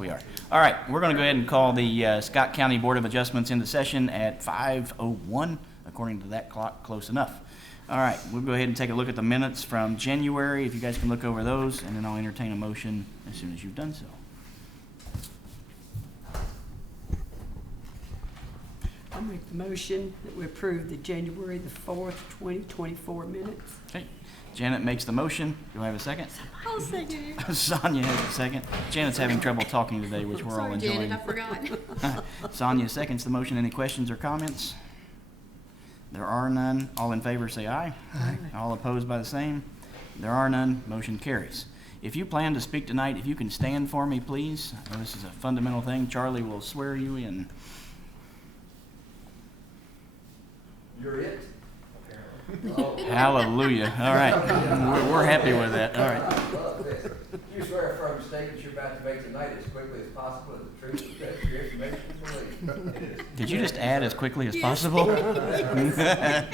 we are. All right, we're going to go ahead and call the Scott County Board of Adjustments into session at 5:01, according to that clock, close enough. All right, we'll go ahead and take a look at the minutes from January, if you guys can look over those, and then I'll entertain a motion as soon as you've done so. I'll make the motion that we approve the January the 4th, 2024 minutes. Okay, Janet makes the motion. Do I have a second? I'll second it. Sonia has a second. Janet's having trouble talking today, which we're all enjoying. Janet, I forgot. Sonia seconds the motion. Any questions or comments? There are none. All in favor say aye. Aye. All opposed by the same. There are none. Motion carries. If you plan to speak tonight, if you can stand for me, please. This is a fundamental thing. Charlie will swear you in. You're it, apparently. Hallelujah. All right. We're happy with that. All right. I love this. You swear affirm statements you're about to make tonight as quickly as possible and the truth, the best of your information and belief. Did you just add as quickly as possible? Okay. Is that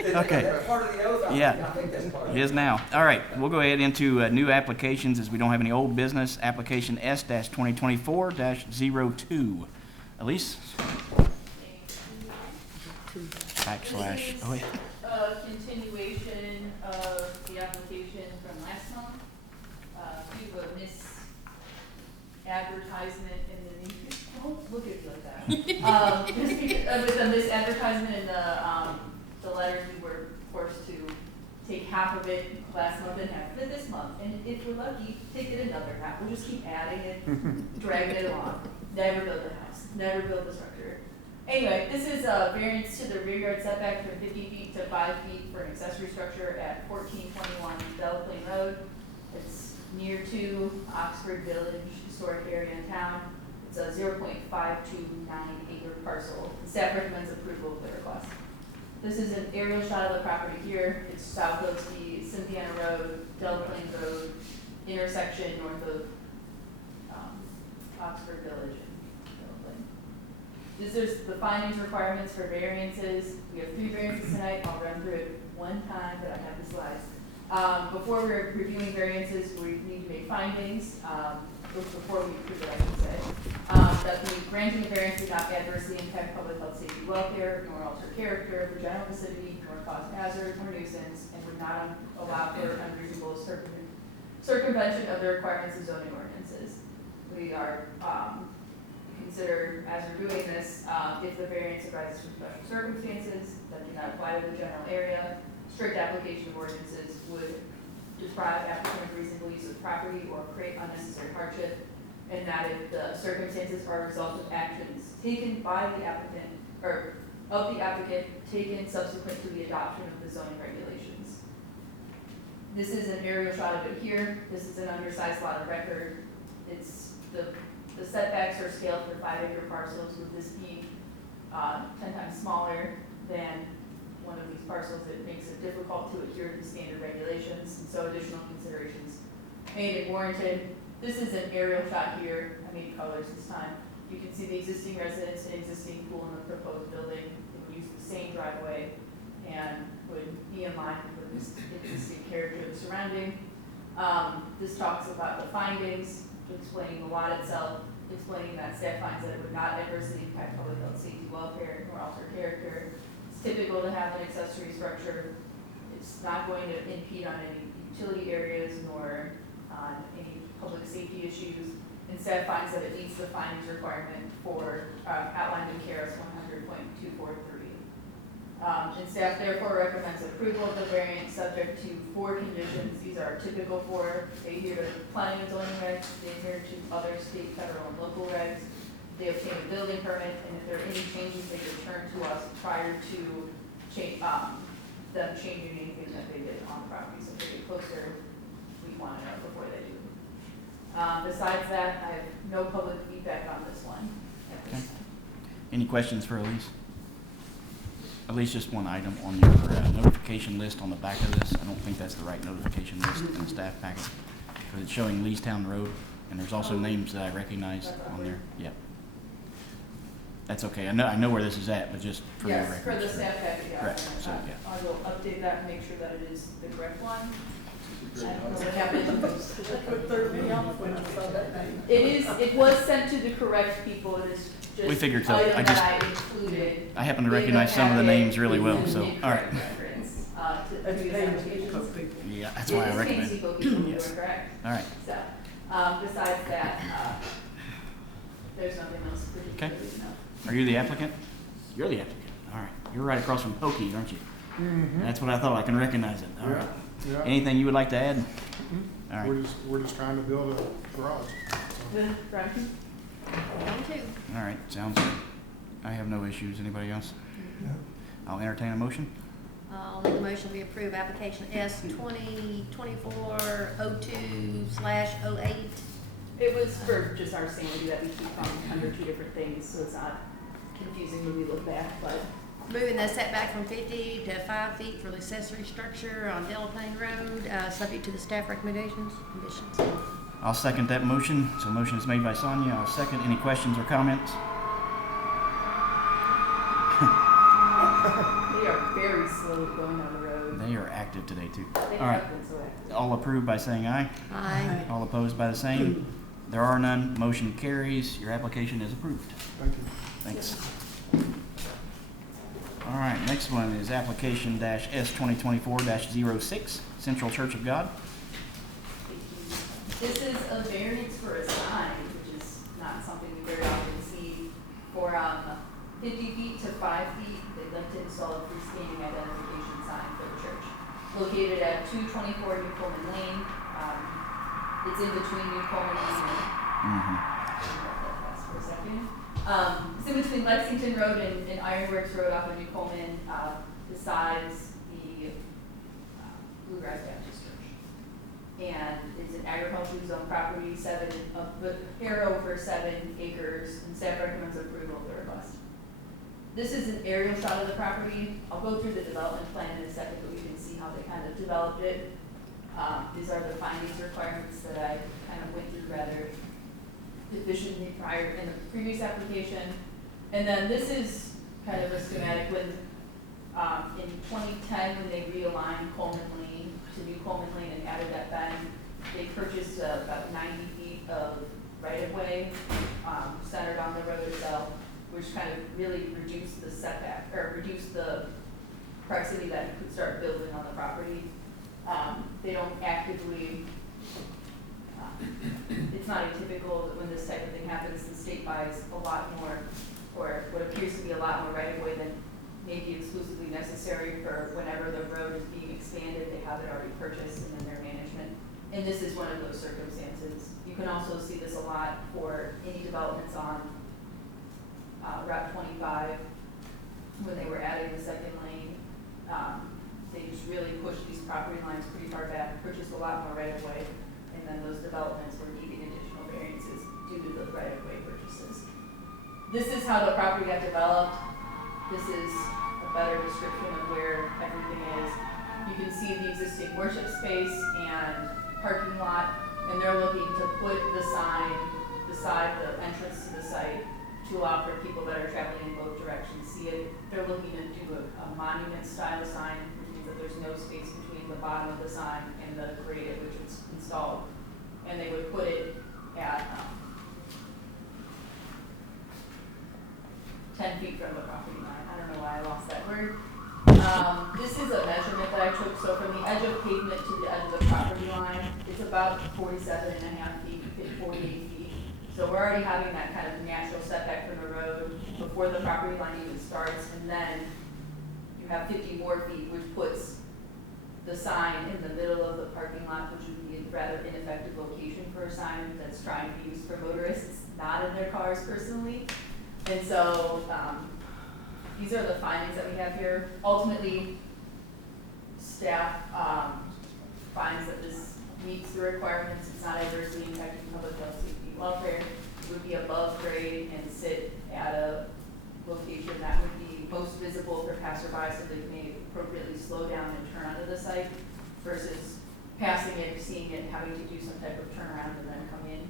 part of the oath? Yeah. I think that's part of It is now. All right, we'll go ahead into new applications as we don't have any old business. Application S-2024-02. Elise? Backslash. Oh, yeah. Continuation of the application from last month. Due to a misadvertisement in the news. Don't look at me like that. With a misadvertisement in the letter, we were forced to take half of it last month and half of it this month. And if we're lucky, take it another half. We'll just keep adding it, dragging it along. Never build a house, never build a structure. Anyway, this is a variance to the rear yard setback from 50 feet to 5 feet for an accessory structure at 1421 Belle Plaine Road. It's near to Oxford Village, historic area in town. It's a 0.529 acre parcel. The staff recommends approval of the request. This is an aerial shot of the property here. It's south of the Cynthiana Road, Belle Plaine Road intersection north of Oxford Village. This is the findings, requirements for variances. We have 3 variances tonight. I'll run through it one time, but I have the slides. Before we're reviewing variances, we need to make findings, before we approve it, I should say. That the granting of variance would not adversely impact public health, safety, welfare, nor alter character of the general vicinity, nor cause hazard or nuisance, and would not allow for unreasonable circumvention of the requirements of zoning ordinances. We are consider, as we're doing this, if the variance arises from special circumstances that do not apply to the general area, strict application of ordinances would deprive applicant of reasonable use of property or create unnecessary hardship, and that if the circumstances are a result of actions taken by the applicant, or of the applicant taken subsequent to the adoption of the zoning regulations. This is an aerial shot of it here. This is an undersized lot of record. It's the setbacks are scaled for 5-acre parcels, with this being 10 times smaller than one of these parcels. It makes it difficult to adhere to the standard regulations, and so additional considerations made and warranted. This is an aerial shot here. I made colors this time. You can see the existing residence and existing pool in the proposed building. It would use the same driveway and would be in line with this existing character of the surrounding. This talks about the findings, explaining the lot itself, explaining that staff finds that it would not adversely impact public health, safety, welfare, nor alter character. It's typical to have an accessory structure. It's not going to impede on any utility areas nor on any public safety issues. And staff finds that it meets the findings requirement for outlined in KRS 100.243. And staff therefore recommends approval of the variance subject to 4 conditions. These are typical for, they adhere to planning and zoning regs, they adhere to other state, federal, and local regs, they obtain a building permit, and if there are any changes, they return to us prior to them changing anything that they did on the property. So if they get closer, we want to know before they do. Besides that, I have no public feedback on this one at this time. Any questions for Elise? At least just one item on your notification list on the back of this. I don't think that's the right notification list in the staff packet, because it's showing Leestown Road, and there's also names that I recognize on there. Yep. That's okay. I know where this is at, but just for your record. Yes, for the staff packet, yeah. Correct. So, yeah. I will update that and make sure that it is the correct one. I don't know what happened. That's what threw me off when I saw that name. It was sent to the correct people, it is just. We figured so. item I just- that I included. I happen to in the recognize some of the packet names really well, with so, incorrect all right. reference, to That's previous famous applications. Depot people. Yeah, that's why I It is recognize Casey it. Cookie, you Yes. were correct. All right. So, besides that, there's nothing else particularly to know. Are you the applicant? You're the applicant. All right. You're right across from Pokey, aren't you? That's what I thought. I can recognize it. All right. Yeah, Anything you would like to add? All right. we're just trying to build a garage. Brian? One, two. All right. Sounds good. I have no issues. Anybody else? I'll entertain a motion. I'll make a motion we approve application S 2024-02/08. It was for just our sanity that we keep under two different things, so it's not confusing when we look back, but Moving the setback from 50 to 5 feet for the accessory structure on Delaplane Road, subject to the staff recommendations, conditions. I'll second that motion. So motion is made by Sonia. I'll second. Any questions or comments? they are very slow going on the road. They are active today too. They All right. have been so active. All approved by saying aye. Aye. All opposed by the same. There are none. Motion carries. Your application is approved. Thank you. Thanks. All right, next one is application -S 2024-06, Central Church of God. This is a variance for a sign, which is not something we very often see. For 50 feet to 5 feet, they'd like to install a freestanding identification sign for the church. Located at 224 New Coleman Lane. It's in between New Coleman and for a second. It's in between Lexington Road and Ironworks Road off of New Coleman, besides the Bluegrass Baptist Church. And it's an agricultural zone property, arrow for 7 acres, and staff recommends approval of the request. This is an aerial shot of the property. I'll go through the development plan in a second, but we can see how they kind of developed it. These are the findings requirements that I kind of went through rather efficiently prior in the previous application. And then this is kind of a schematic when, in 2010, when they realigned Coleman Lane to New Coleman Lane and added that bend, they purchased about 90 feet of right-of-way centered on the road itself, which kind of really reduced the setback, or reduced the proximity that you could start building on the property. They don't actively, it's not atypical that when this type of thing happens, the state buys a lot more, or what appears to be a lot more right-of-way than may be exclusively necessary for whenever the road is being expanded, they have it already purchased and then their management. And this is one of those circumstances. You can also see this a lot for any developments on Route 25, when they were adding the second lane. They just really pushed these property lines pretty far back, purchased a lot more right-of-way, and then those developments were needing additional variances due to the right-of-way purchases. This is how the property got developed. This is a better description of where everything is. You can see the existing worship space and parking lot, and they're looking to put the sign beside the entrance to the site to allow for people that are traveling in both directions see it. They're looking to do a monument-style sign, which means that there's no space between the bottom of the sign and the grade at which it's installed. And they would put it at 10 feet from the property line. I don't know why I lost that word. This is a measurement that I took, so from the edge of pavement to the edge of the property line, it's about 47.5 feet, 48 feet. So we're already having that kind of natural setback from the road before the property line even starts, and then you have 50 more feet, which puts the sign in the middle of the parking lot, which would be a rather ineffective location for a sign that's trying to be used for motorists, not in their cars personally. And so these are the findings that we have here. Ultimately, staff finds that this meets the requirements. It's not adversely impacting public health, safety, and welfare. It would be above grade and sit at a location that would be most visible for passerby, so they may appropriately slow down and turn onto the site versus passing it, seeing it, having to do some type of turnaround and then come in.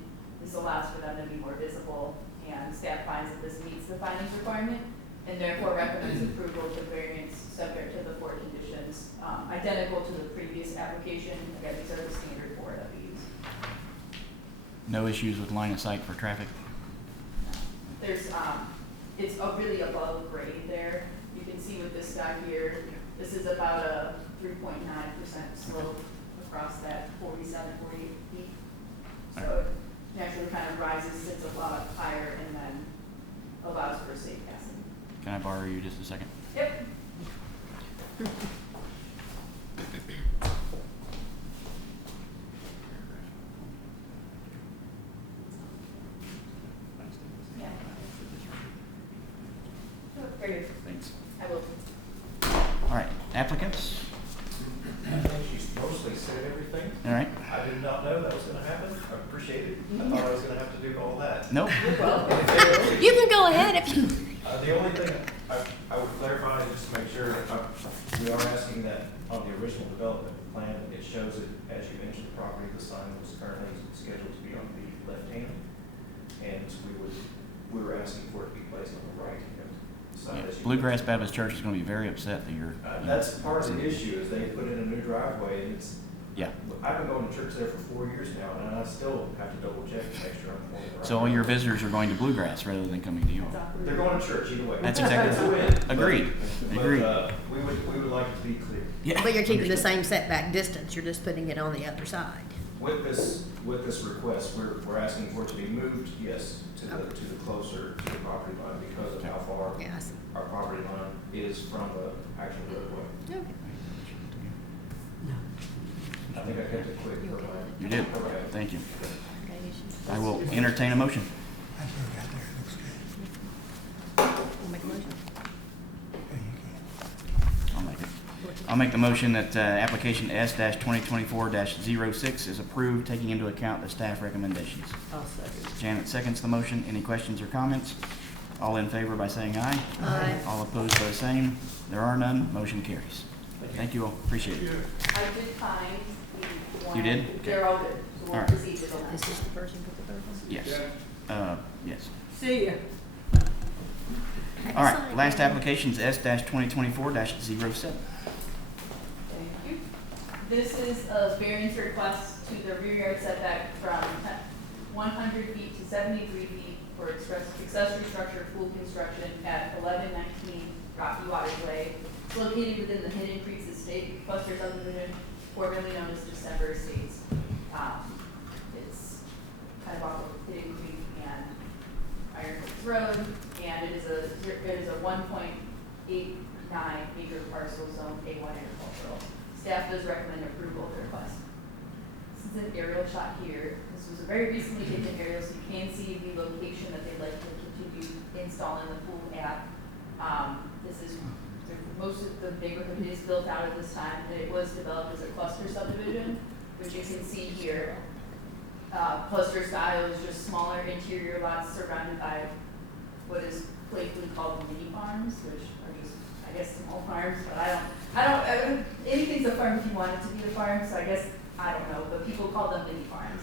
This allows for them to be more visible, and staff finds that this meets the findings requirement. and therefore recommends approval of the variance subject to the 4 conditions, identical to the previous application. Again, these are the standard 4 that we use. No issues with line of sight for traffic? There's, it's really above grade there. You can see with this guy here, this is about a 3.9% slope across that 47, 48 feet. So it naturally kind of rises, sits a lot higher, and then allows for safe passing. Can I borrow you just a second? Yep. Yeah. Right here. Thanks. I will. All right, applicants? I think she's mostly said everything. All right. I did not know that was gonna happen. I appreciate it. I thought I was gonna have to do all that. Nope. You can go ahead if you. The only thing I would clarify, just to make sure, we are asking that on the original development plan, it shows it, as you mentioned, the property, the sign was currently scheduled to be on the left hand. And we were asking for it to be placed on the right hand side. Yeah. as you Bluegrass mentioned. Baptist Church is gonna be very upset that you're. That's part of the issue, is they put in a new driveway, and it's, Yeah. I've been going to church there for 4 years now, and I still have to double check to make sure I'm going the right So all way. your visitors are going to Bluegrass rather than coming to you. They're going to church either way. That's exactly It's a win, but- Agreed. but, Agreed. we would like to be clear. Yeah. But you're keeping the same setback distance, you're just putting it on the other side. With this request, we're asking for it to be moved, yes, to the closer to the property line because of how far Yeah, I see. our property line is from the actual roadway. Okay. I think I kept it quick for my. You did. Okay. Thank you. Okay, issues. I will entertain a motion. We'll make a motion. I'll make it. I'll make the motion that application S-2024-06 is approved, taking into account the staff recommendations. I'll second. Janet seconds the motion. Any questions or comments? All in favor by saying aye. Aye. All opposed by the same. There are none. Motion carries. Thank you all. Appreciate it. I did find the one. You did? Okay. They're all good. So All we'll right. proceed with the This last. is the person with the third one? Yes. Yes. See ya. All right, last application is S-2024-07. Thank you. This is a variance request to the rear yard setback from 100 feet to 73 feet for accessory structure pool construction at 1119 Rocky Waters Way. It's located within the Hidden Creeks Estate Cluster subdivision, formerly known as December Estates. It's kind of off of Hidden Creek and Iron Horse Road, and it is a 1.89 acre parcel zone A1 agricultural. Staff does recommend approval of the request. This is an aerial shot here. This was a very recently taken aerial, so you can see the location that they'd like to continue installing the pool at. This is, most of the neighborhood is built out at this time, and it was developed as a cluster subdivision, which you can see here. Cluster style is just smaller interior lots surrounded by what is playfully called mini farms, which are just, I guess, small farms, but I don't, anything's a farm if you want it to be a farm, so I guess, I don't know, but people call them mini farms.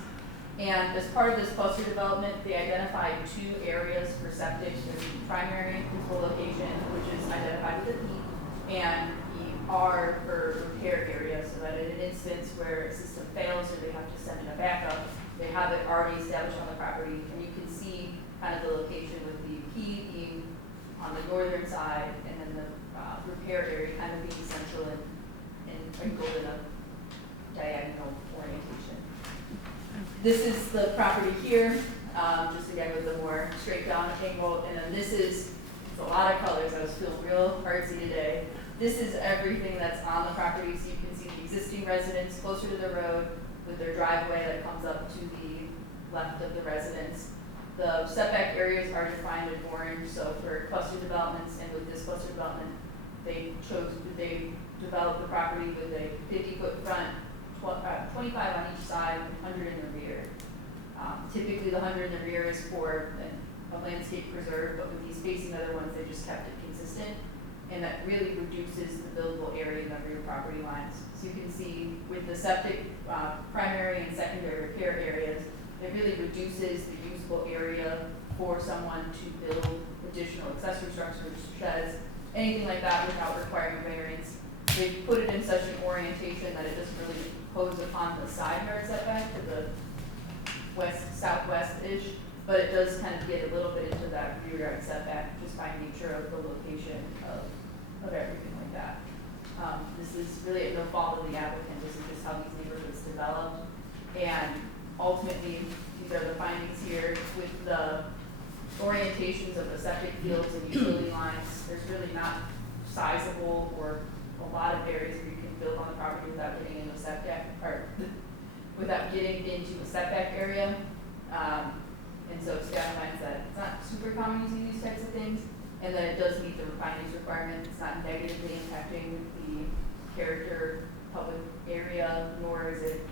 And as part of this cluster development, they identified 2 areas for septic. There's the primary control location, which is identified with a P, and the R for repair area, so that in an instance where a system fails or they have to send in a backup, they have it already established on the property, and you can see kind of the location with the P being on the northern side, and then the repair area kind of being central and angled in a diagonal orientation. This is the property here, just again with the more straight down angle, and then this is, it's a lot of colors, I was feeling real artsy today. This is everything that's on the property, so you can see the existing residence closer to the road with their driveway that comes up to the left of the residence. The setback areas are defined in orange, so for cluster developments and with this cluster development, they developed the property with a 50-foot front, 25 on each side, 100 in the rear. Typically the 100 in the rear is for a landscape preserve, but with these facing other ones, they just kept it consistent. And that really reduces the buildable area in the rear property lines. So you can see with the septic primary and secondary repair areas, it really reduces the usable area for someone to build additional accessory structures, sheds, anything like that without requiring a variance. They've put it in such an orientation that it doesn't really impose upon the side yard setback to the southwest-ish, but it does kind of get a little bit into that rear yard setback just by nature of the location of everything like that. This is really at no fault of the applicant, this is just how these neighborhoods develop. And ultimately, these are the findings here with the orientations of the septic fields and utility lines. There's really not sizable or a lot of areas where you can build on the property without getting into a setback, or without getting into a setback area. And so staff finds that it's not super common using these types of things, and that it does meet the findings requirement. It's not negatively impacting the character, public area, nor is it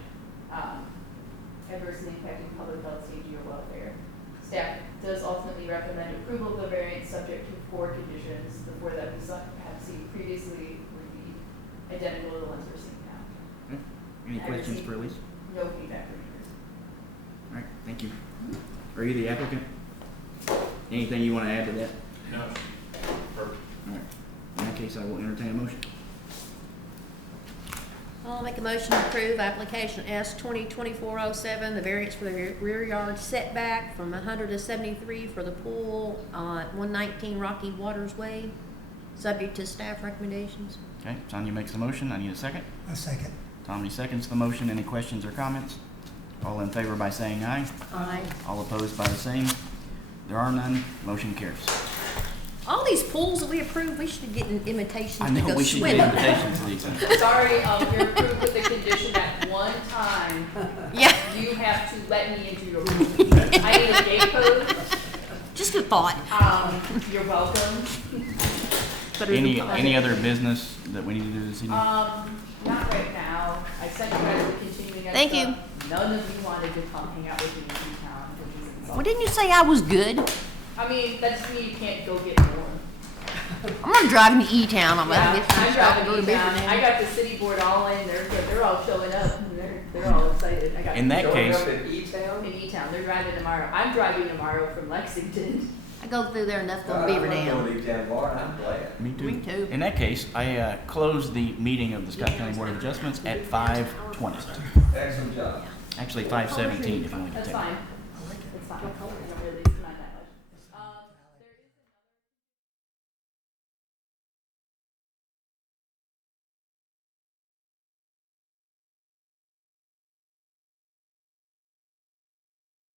adversely impacting public health, safety, or welfare. Staff does ultimately recommend approval of the variance subject to 4 conditions. The 4 that we have seen previously would be identical to the ones we're seeing now. Okay. Any questions for Elise? No feedback from you. All right, thank you. Are you the applicant? Anything you want to add to that? No. Perfect. All right. In that case, I will entertain a motion. I'll make a motion to approve application S 2024-07, the variance for the rear yard setback from 100 to 73 for the pool on 119 Rocky Waters Way, subject to staff recommendations. Okay, Tanya makes the motion. I need a second. A second. Tommy seconds the motion. Any questions or comments? All in favor by saying aye. Aye. All opposed by the same. There are none. Motion carries. All these pools that we approved, we should get invitations I to know go we should swim. get invitations to these things. Sorry, you're approved with the condition that one time Yeah, you have to let me into your room. I need a gate code. just a thought. You're welcome. Any other business that we need to do this evening? Not right now. I sent you guys the continuing ed Thank stuff. None of you wanted to come hang out with me in town, which is Well, insulting. didn't you say I was good? I mean, that just means you can't go get more. I'm gonna drive into E-Town. I'm Yeah, gonna get some I'm stuff and driving go to to town. I Beaverdam. got the city board all in. They're all showing up. They're all excited. I got In that Showing case, up in E-Town? in E-Town. They're driving tomorrow. I'm driving tomorrow from Lexington. I go through there enough to go to I'm not Beaverdam. going to E-Town bar, and I'm glad. me too. Me too. In that case, I close the meeting of the Scott County Board of Adjustments at 5:20. Excellent job. Actually, 5:17 if you want to That's take it. fine. That's fine.